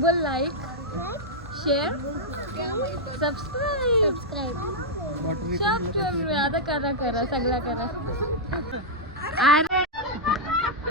बोल like share subscribe आता करा सगळं करा. अरे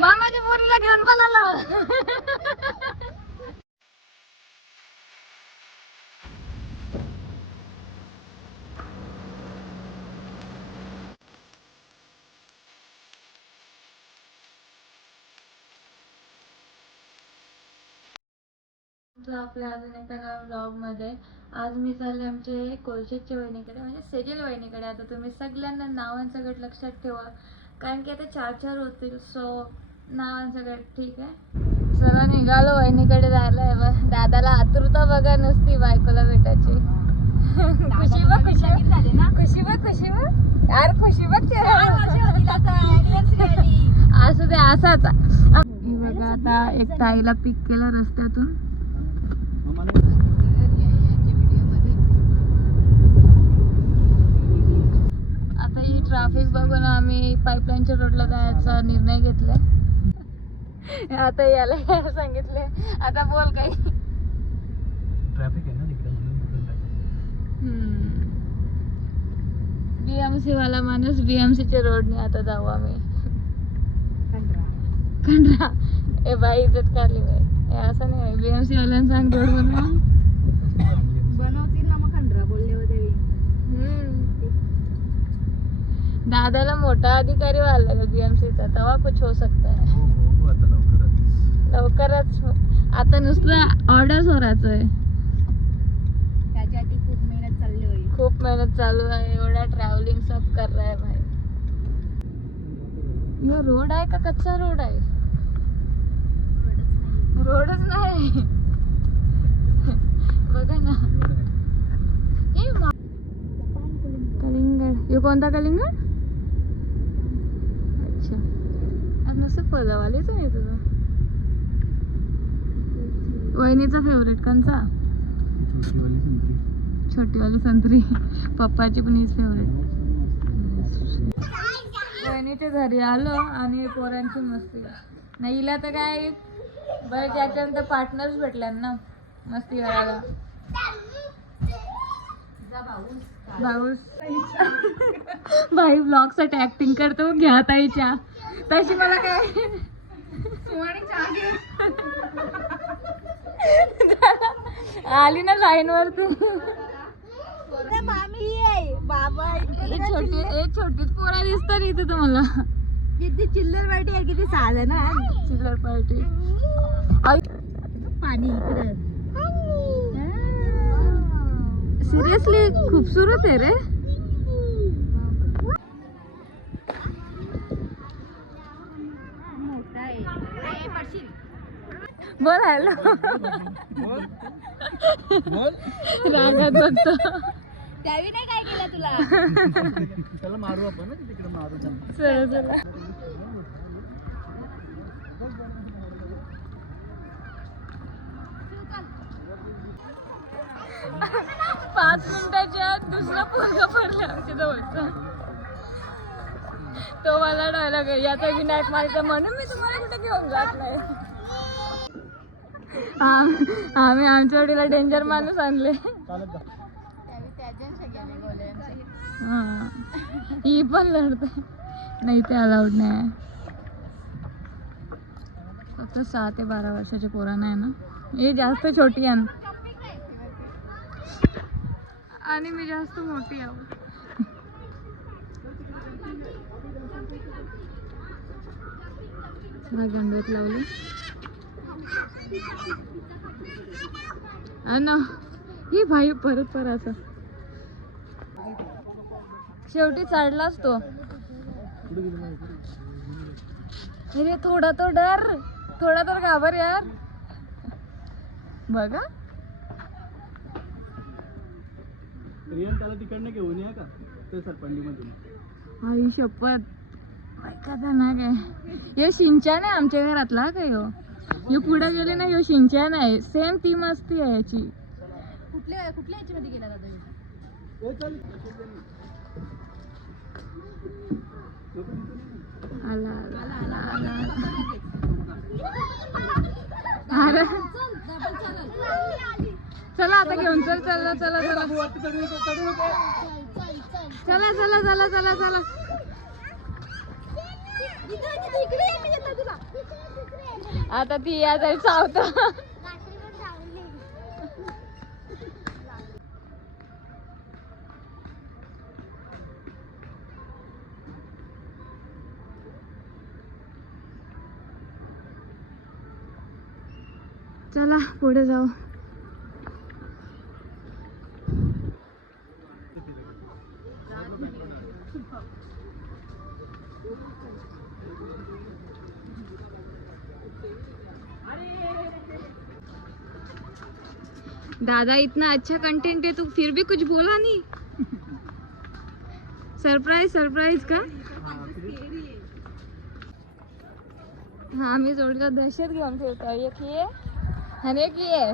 मामाच्या पोरीला घेऊन पण आला. आपल्या अजून एका ब्लॉग मध्ये आज मी चालले आमचे कोळशेच्या वहिनीकडे म्हणजे सेजल वहिनीकडे. आता तुम्ही सगळ्यांना नावांसकट लक्षात ठेवा कारण की आता 4 होतील. सो नावांसकट ठीक आहे. चला निघालो वहिनीकडे जायला. दादाला आतुरता बघा नुसती बायकोला भेटायची. खुशी बघ खुशी बघ यार खुशी बघ असू दे असाच. बघा आता एक ताईला पिक केला रस्त्यातून. आता ही ट्रॅफिक बघून आम्ही पाईपलाईनच्या रोडला जायचा निर्णय घेतलाय. आता याला सांगितले आता बोल काही. ट्रॅफिक आहे ना तिकडे बीएमसी वाला माणूस बीएमसीच्या रोडने आता जाऊ आम्ही. खंडरा ए बाई इज्जत काढली बाई. असं नाही बीएमसी वाल्यांना सांग रोड बनवतील ना मग खंडरा बोलले होते. दादाला मोठा अधिकारी वाला बीएमसीचा तेव्हा कुछ हो सकता है. लवकरच आता नुसतं ऑर्डर सोडायचं आहे. त्याच्यासाठी खूप मेहनत चालू आहे. एवढा ट्रॅव्हलिंग सब कर रहा है भाई. ये रोड आहे का कच्चा रोड आहे. रोडच नाही बघा ना. कलिंगड यो कोणता कलिंगड. अच्छा नुसतं फळवालेच आहे तुझं. वहिनीचा फेवरेट कोणचा. छोटीवाली संत्री. पप्पाची पण हीच फेवरेट. वहिनीच्या घरी आलो आणि पोरांची मस्ती नाही. हिला तर काय बरं त्याच्यानंतर पार्टनर्स भेटल्या ना मस्ती करायला. भाई ब्लॉग साठी ऍक्टिंग करतो घ्या ताईच्या. तशी मला काय आली ना लाईन वरती. छोटीच पोरा दिसत इथे तुम्हाला. किती चिल्लर पार्टी आहे. किती साधं ना चिल्लर पार्टी. पाणी इकडे सिरियसली खूबसूरत आहे रे. बोल हॅलो. रागात बघतो. त्यावी नाही काय केलं तुला. त्याला मारू आपण तिकडे मारू. चला 5 मिनिटाच्या आत दुसरा पोरगा पडला आमच्या जवळचा. तो मला डायलॉग आहे याचा विनायक मारता म्हणून मी तुम्हाला कुठे घेऊन जात नाही. आम्ही आमच्या वडीला डेंजर माणूस आणले. ही पण लढते नाही ते अलाउड नाही. फक्त 6 ते 12 वर्षाच्या पोरांना आहे ना. हे जास्त छोटी आहे आणि मी जास्त मोठी आहे. गंडवत लावली ना ही भाई परत असं शेवटी चढलाच तो. अरे थोडा तर घाबर यार. बघा त्याला तिकडनं घेऊन या का ते सरपंडी मधून. आई शपथ खतरनाक आहे. हे शिंचान आहे आमच्या घरातला काय हो. हे पुढे गेले ना हे शिंचान आहे. सेम ती मस्ती आहे याची. कुठल्या याच्यामध्ये गेला दादा. अरे चला आता घेऊन चल. चला चला चला वरती चढू नको, चढू नको. चला चला चला चला चला. आता ती या जाईल सावत. चला पुढे जाऊ. दादा इतना अच्छा कंटेंट है, तू फिर भी कुछ बोला नहीं. सरप्राइज सरप्राइज का. हा मी जोडीला दहशत घेऊन ठेवतो. एक ये आणि एक ये.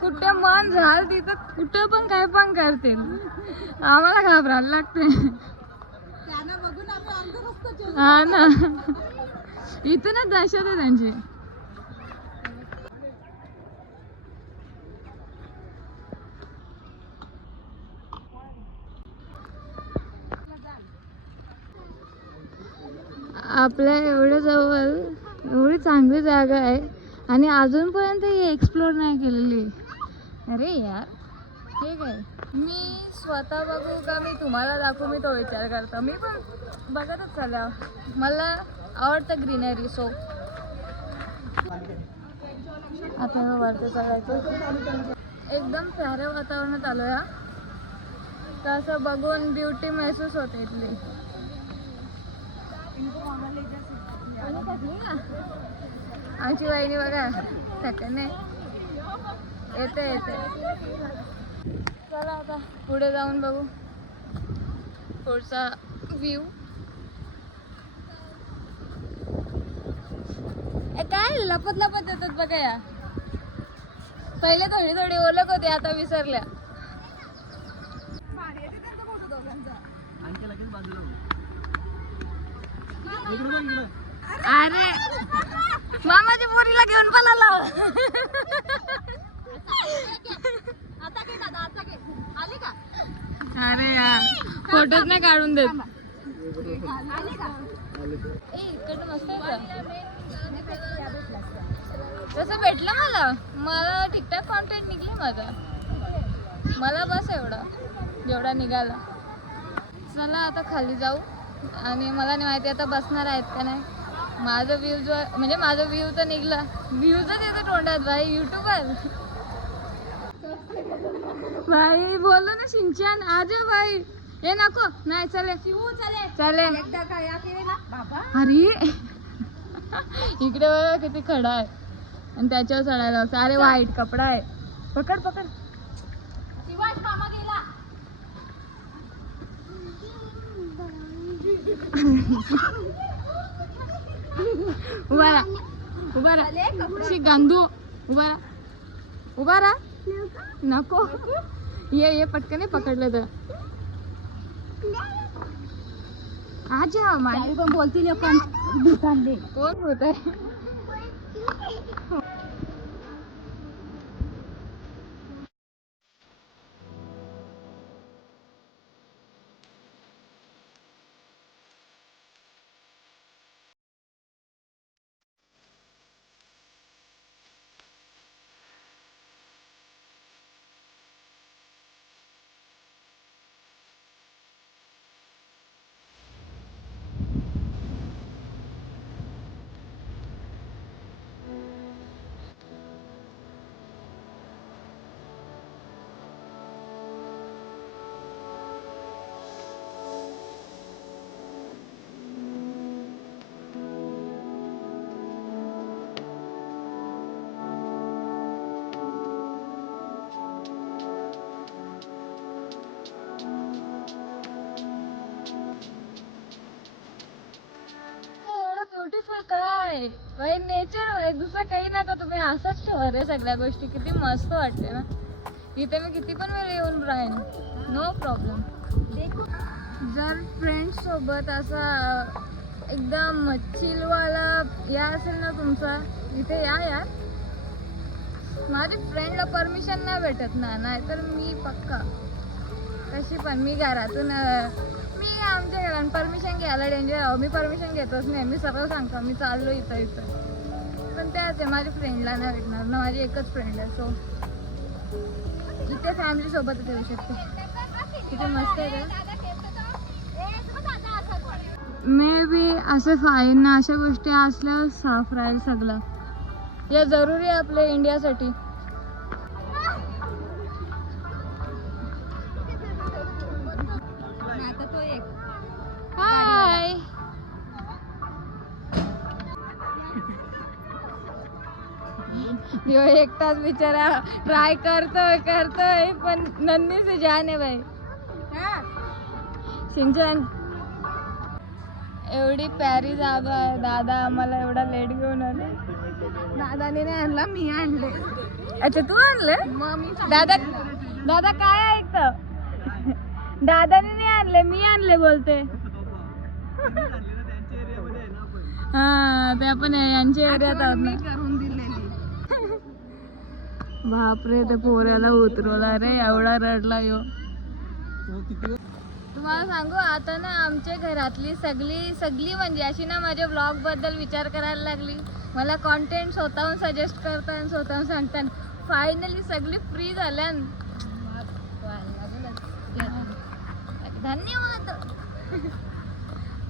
कुठे मन झालं तिथं कुठं पण काय पण करतील. आम्हाला घाबरायला लागते. हा ना, इथं ना दहशत आहे त्यांची. आपल्या एवढ्या जवळ एवढी चांगली जागा आहे आणि अजूनपर्यंत ही एक्सप्लोर नाही केलेली. अरे यार ठीक आहे, मी स्वतः बघू का मी तुम्हाला दाखवू, मी तो विचार करतो. मी पण बघतच चालल्या. मला आवडतं ग्रीनरी. सो आता वरती चढायचं. एकदम प्याऱ्या वातावरणात आलो या, तर असं बघून ब्युटी महसूस होते इथली. आमची वहिनी बघा थकने येते येते. चला आता पुढे जाऊन बघू पुढचा व्ह्यू. काय लपत लपत येतात बघा या. पहिले थोडी थोडी ओळख होती, आता विसरल्या. आणखी लगेच बाजूला हो. इकडं बघ, इकडं. अरे मामाच्या पोरीला घेऊन पळाला. अरे यार फोटोच नाही काढून देत. इकडं मस्त तसं भेटलं मला ठीकठाक कॉन्टेंट निघले माझा. मला बस एवढा जेवढा निघाला. चला आता खाली जाऊ. आणि मला नाही माहिती आता बसणार आहेत का नाही. माझं व्ह्यू जो म्हणजे माझं व्ह्यू तर निघला. व्ह्यूजच येतं तोंडात भाई. युट्यूबर भाई बोललो ना शिंचान आज भाई. हे नको नाही चले चले. अरे इकडे बघा किती खडा आहे आणि त्याच्यावर चढायला असं. अरे वाईट कपडा आहे. पकड पकड. उभा राहा उभा राहा. गांधू उभा राहा उभा राहा. नको ये पटकन पकडलं तर. आजा माझी पण बोलतील कोण होत आहे. ब्युटिफुल काय भाई नेचर आहे. दुसरं काही नाही तर तुम्ही असंच ठेवा रे सगळ्या गोष्टी. किती मस्त वाटते ना. इथे मी किती पण वेळ येऊन राहीन. No problem. जर फ्रेंड्स सोबत असा एकदम चिलवाला या असेल ना तुमचा, इथे या यार. माझी फ्रेंडला परमिशन नाही भेटत ना, नाहीतर मी पक्का कशी पण मी घरातून मी आमच्या घरात परमिशन घ्यायला डेंजर मी परमिशन घेतच नाही. मी सरळ सांगतो मी चाललो इथं इथं. पण त्याच आहे माझ्या फ्रेंडला नाही भेटणार ना, माझी एकच फ्रेंड आहे. सो इथे फॅमिली सोबतच येऊ शकते. किती मस्त आहे का. मे बी असं फाईन ना अशा गोष्टी असल्यावर साफ राहील सगळं. हे जरुरी आहे आपल्या इंडियासाठी. हाय यो एकटाच बिचारा ट्राय करतोय पण नन्नी से जान है भाई. सिंचन एवढी प्यारी जागा आहे. दादा आम्हाला एवढा लेट घेऊन आले. दादाने नाही आणला, मी आणले. अच्छा तू आणले. दादा दादा काय ऐकत. दादाने नाही आणले, मी आणले बोलते. हा ते आपण यांच्या एरियात आहोत ना. बापरे ते पोऱ्याला उतरवला रे, एवढा रडला यो. तुम्हाला सांगू आता ना आमच्या घरातली सगळी म्हणजे अशी ना माझ्या ब्लॉग बद्दल विचार करायला लागली. मला कॉन्टेंट स्वतःहून सजेस्ट करताना स्वतःहून सांगताना फायनली सगळी फ्री झाल्या. धन्यवाद.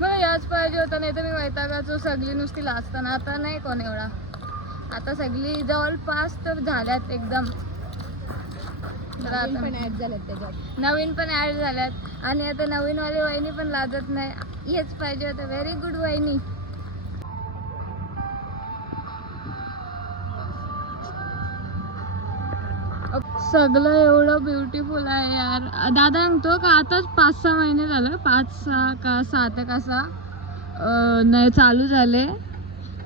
मला याच पाहिजे होता, नाही तर मी वैतागाचो सगळी नुसती लाजताना. आता नाही कोण एवढा, आता सगळी जवळपास तर झाल्यात एकदम. नवीन पण ऍड झाल्यात आणि आता नवीनवाली वहिनी पण लाजत नाही. हेच पाहिजे होतं. व्हेरी गुड वहिनी. सगळं एवढं ब्युटिफुल आहे यार. दादा सांगतो का आताच 5-6 महिने झालं, 5-6 का 7 कसा नाही चालू झाले.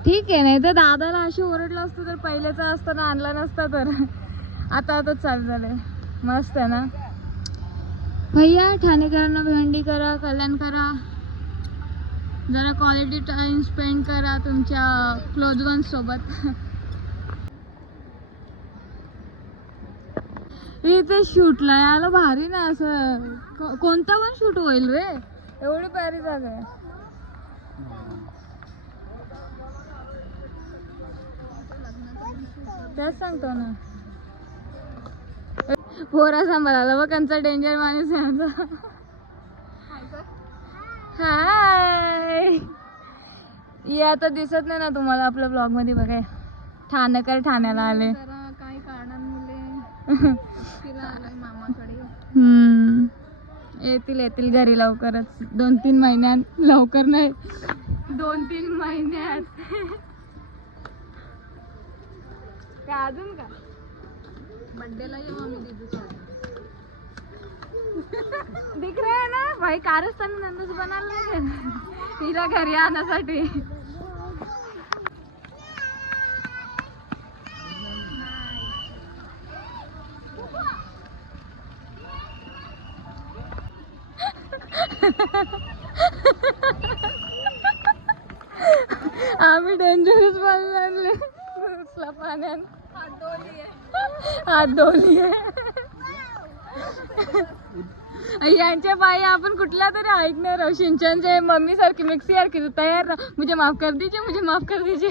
ठीक आहे, नाही तर दादाला अशी ओरडलं असतं तर पहिल्याच असताना आणला नसता. तर आताच चालू झालंय. मस्त आहे ना भैया. ठाणेकरांना भेंडी करा, कल्याण करा, जरा क्वालिटी टाइम स्पेंड करा तुमच्या क्लोज वन्स सोबत. इथे शूटला यायला भारी ना, असं कोणता पण शूट होईल रे. एवढी भारी जागा आहे. त्याच सांगतो ना. पोरा सांभाळायला बघ त्यांचा डेंजर माणूस आहे आमचा. हाय. ये आता दिसत नाही ना तुम्हाला आपल्या ब्लॉग मध्ये. बघाय ठाणेकर ठाण्याला आले. काही कारणांमुळे मामाकडे. येतील घरी लवकरच. 2-3 महिन्यात. लवकर नाही, 2-3 महिन्यात. काय अजून का बर्थडेला येऊ आम्ही दीदूच्या. दिख रहा है ना भाई. कारस्थान नंदूच बनायला लागेल तिला घरी आणण्यासाठी. आम्ही डेंजरस बाजू आणले पाण्यात. हात धुवली यांच्या बाई. आपण कुठल्या तरी ऐकणार आहोत सिंचनचे मम्मी सारखी मिक्सी सारखी. तू तयार ना, मुझे माफ कर दीजिए, मुझे माफ कर दीजिए.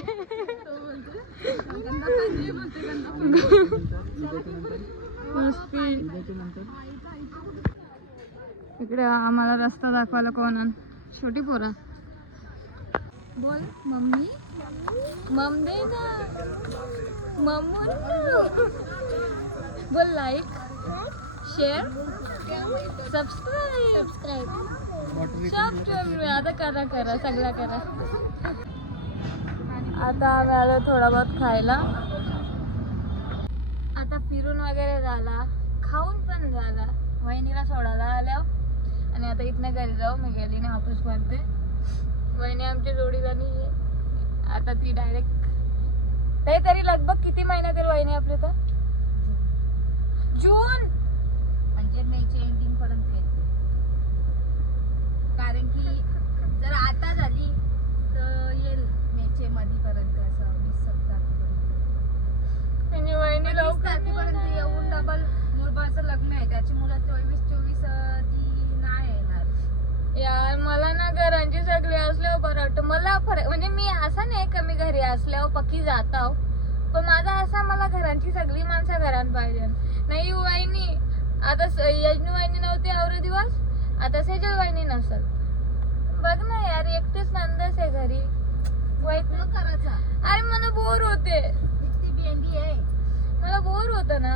इकडे आम्हाला रस्ता दाखवायला कोण आण. छोटी पोरा बोल मम्मी. मम दे ना मम्मू. बोल लाईक शेअर सबस्क्राईब. आता करा सगळं करा. आता आम्ही आलो थोडा बहुत खायला. आता फिरून वगैरे झाला, खाऊन पण झाला. वहिनीला सोडायला आल्या आणि आता इथनं घरी जाऊ. मी गेली नाही, वापस करते. वहिनी आमची जोडीदारी. आता ती डायरेक्ट तरी लगभग किती महिन्यात येईल वहिनी आपली. तर जून म्हणजे मेच्या एंडिंग पर्यंत येते. कारण की जर आता झाली तर येईल मेचे मधी पर्यंत. असं 20 तारखेपर्यंत. म्हणजे वहिनी मला फरक म्हणजे मी असं नाही का मी घरी असल्यावर पक्की जात आहो, पण माझा असा मला घरांची सगळी माणसं घरात पाहिजे. नाही वहिनी आता यजनू वहिनी नव्हती एवढे दिवस, आता सेजल वहिनी नसल. बघ ना यार एकटेच नंदस आहे घरी. वाईट न करायचा. अरे मला बोर होते. मला बोर होत ना.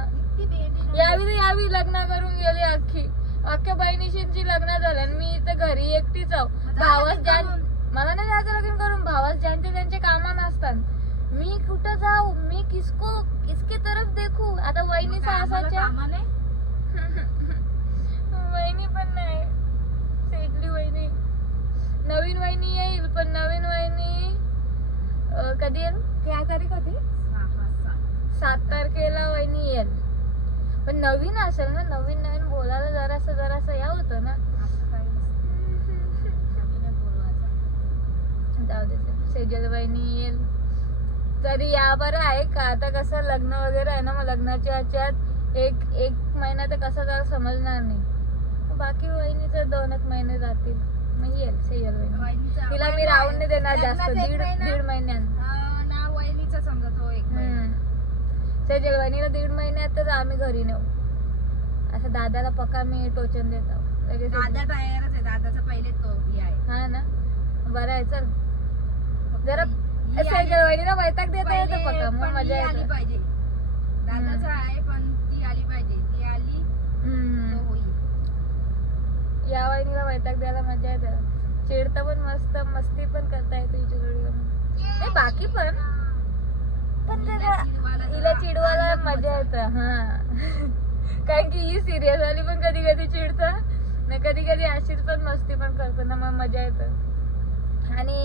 यावी लग्न करून गेली अख्ख्या बहिणीशींची लग्न झालं आणि मी इथं घरी एकटीच आहो. भावाच मला नाही जायचं लग्न करून. भावाच ज्यांचे त्यांचे कामा नसतात. मी कुठं जाऊ, मी किसके तरफ देखू. आता वहिनीचा असाच्या वहिनी पण नाही, सेटली वहिनी. नवीन वहिनी येईल, पण नवीन वहिनी कधी येईल, काय तारीख होती, 7 तारखेला वहिनी येईल. पण नवीन असेल ना, नवीन बोलायला जरासं या होतं ना. जाऊ दे, सेजल वहिनी येईल तरी या बरं आहे का. आता कसं लग्न वगैरे आहे ना, मग लग्नाच्या ह्याच्यात एक महिना तर कसं जरा समजणार नाही. बाकी वहिनीचं 2 महिने जातील, मग येईल सेजल वहिनी. तिला मी राहून नाही देणार जास्त, दीड महिन्यात. सेजल वहिनीला 1.5 महिन्यातच आम्ही घरी नेऊ. असं दादाला पक्का मी टोचन देत आहो. हा ना, बरं आहे. चल जरा सेजल वहिनीला वैताग देता येतं पक्का, मग मजा येते. या वहिनीला वैताग द्यायला मजा येते. चिडतं पण मस्त, मस्ती पण करता येते हिच्याजवळ. नाही बाकी पण हिला चिडवायला मजा येतं. हा कारण की ही सिरियस वाली पण कधी कधी चिडतं ना, कधी कधी अशीच पण मस्ती पण करतो ना, मग मजा येतं. आणि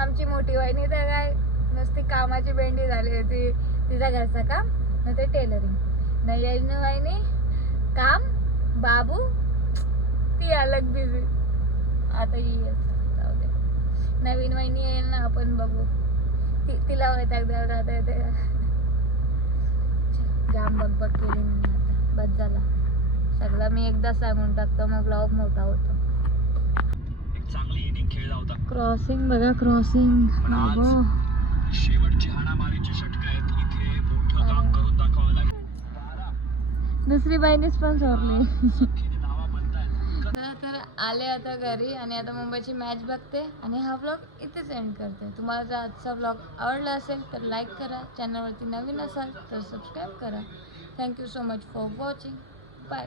आमची मोठी वहिनी तर काय नुसती कामाची बेंडी झाली होती. तिचा घरचं काम ना ते टेलरिंग, ना यजनू वहिनी काम बाबू, ती अलग बिझी. आता येईल, जाऊ दे. नवीन वहिनी येईल ना, आपण बघू. तिला वैताग द्यायला राहता येते. जाम बघ केली मी आता, बस झाला सगळं. मी एकदा सांगून टाकतो, मग ब्लॉग मोठा होतो. चांगली इनिंग खेळला होता. क्रॉसिंग बघा, क्रॉसिंग. शेवटची हाणामारीची षटकं आहेत. इथे मोठं काम करून दाखवावं लागेल. दुसरी बहिणीच पण सोडली. तर आले आता घरी आणि आता मुंबईची मॅच बघते आणि हा ब्लॉग इथेच एंड करते. तुम्हाला जर आजचा ब्लॉग आवडला असेल तर लाईक करा, चॅनलवरती नवीन असाल तर सबस्क्राईब करा. Thank you so much for watching. Bye.